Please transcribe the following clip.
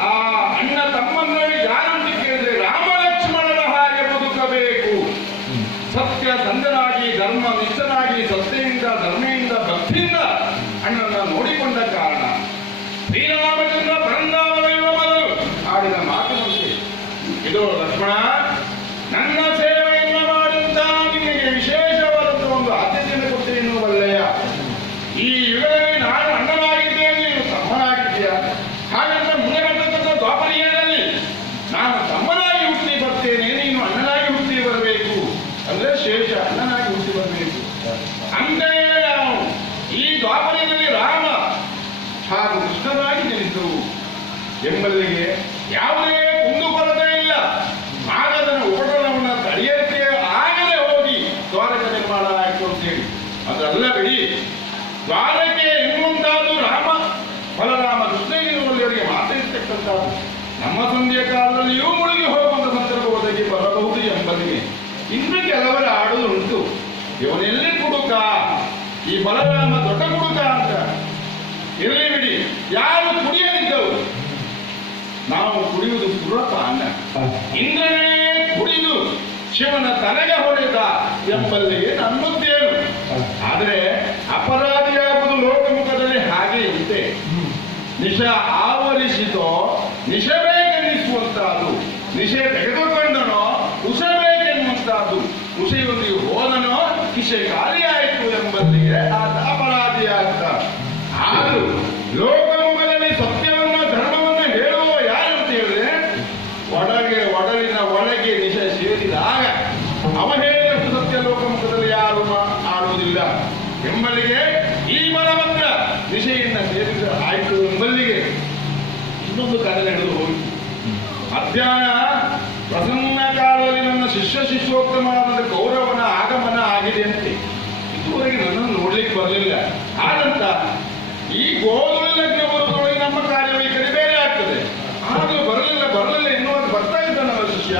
ಆ ಅಣ್ಣ ತಮ್ಮನ್ನ ಯಾರಂತ ಕೇಳಿದ್ರೆ ರಾಮ ಲಕ್ಷ್ಮಣರ ಹಾಗೆ ಬದುಕಬೇಕು. ಸತ್ಯ ಸಂಧನಾಗಿ ಧರ್ಮ ನಿಷ್ಠನಾಗಿ ಸತ್ಯೆಯಿಂದ ಧರ್ಮೆಯಿಂದ, ಭಕ್ತಿಯಿಂದ ಅಣ್ಣನ ನೋಡಿಕೊಂಡ ಕಾರಣ. ಶ್ರೀರಾಮಚಂದ್ರ ಪರಂಧಾಮವೆಂಬ ಮೊದಲು ಆಡಿದ ಮಾತಿನಂತೆ. ಇದು ಲಕ್ಷ್ಮಣ ಕೃಷ್ಣನಾಗಿ ಯಾವುದೇ ಯಾವುದೇ ಕುಂದುಕೊರತೆ ಇಲ್ಲ. ನಾಗದನ ಉಪಟಳವನ್ನು ತಡೆಯಕ್ಕೆ ಆಗದೆ ಹೋಗಿ ದ್ವಾರಕ ನಿರ್ಮಾಣ ಆಯಿತು ಅಂತೇಳಿ ಅದಲ್ಲ ಬಿಡಿ. ದ್ವಾರಕೆ ಎನ್ನುವಂತಹದ್ದು ರಾಮ. ಬಲರಾಮ ಕೃಷ್ಣಗಿರುವಲ್ಲಿಯವರಿಗೆ ಮಾತ್ರ ಇರ್ತಕ್ಕಂಥ ನಮ್ಮ ತಂದೆಯ ಕಾಲದಲ್ಲಿಯೂ ಮುಳುಗಿ ಹೋಗುವಂತ ಸಂದರ್ಭ ಒದಗಿ ಬರಬಹುದು ಎಂಬಲ್ಲಿಗೆ ಇನ್ನು ಕೆಲವರ ಆಡುವುದುಂಟು ಇವನೆಲ್ಲಿ ಕುಡುಕ? ಈ ಬಲರಾಮ ನಾವು ಕುಡಿಯುವುದು ಪುರಪಾನ ಇಂದ್ರನೇ ಕುಡಿದು ಶಿವನ ತನಗೆ ಹೊಡೆದ ಎಂಬಲ್ಲಿಗೆ ನಮ್ಮದ್ದೇನು ಆದರೆ ಅಪರಾಧಿಯಾಗುವುದು ಲೋಕಮುಖದಲ್ಲಿ ಹಾಗೆ ಇದೆ. ನಿಶ ಆವರಿಸಿದೋ ನಿಶಬೇಕೆನ್ನಿಸುವಂತಹದ್ದು ನಿಶೆ ತೆಗೆದುಕೊಂಡನೋ ಉಸಬೇಕೆನ್ನುವಂತಹದ್ದು ಉಸೆಯೊಂದಿಗೆ ಹೋದನೋ ಕಿಶೆ ಖಾಲಿಯಾಯಿತು ಆಡುವುದಿಲ್ಲ ಎಂಬಲ್ಲಿಗೆ ಈ ಬಲವಂತ ನಿಶೆಯನ್ನ ಸೇರಿದ ಆಯ್ತು ಎಂಬಲ್ಲಿಗೆ ಇನ್ನೊಂದು ಕಥೆ ನಡೆದು ಹೋಯಿತು ಮಧ್ಯಾಹ್ನ ಪ್ರಸನ್ನ ಕಾಲದಲ್ಲಿ ನನ್ನ ಶಿಷ್ಯ ಶಿಷ್ಯೋತ್ತಮವಾದ ಗೌರವನ ಆಗಮನ ಆಗಿದೆ ಅಂತೆ. ಇದುವರೆಗೆ ನನ್ನನ್ನು ನೋಡ್ಲಿಕ್ಕೆ ಬರಲಿಲ್ಲ. ಆದಂತ ಈ ಗೋಧುಳ ಲಗ್ನ ಬರುವುದರೊಳಗೆ ನಮ್ಮ ಕಾರ್ಯವೈಖರಿ ಬೇರೆ ಆಗ್ತದೆ. ಆದ್ರೂ ಬರಲಿಲ್ಲ ಬರಲಿಲ್ಲ ಎನ್ನುವಂತ ಬರ್ತಾ ಇದ್ದ ನನ್ನ ಶಿಷ್ಯ.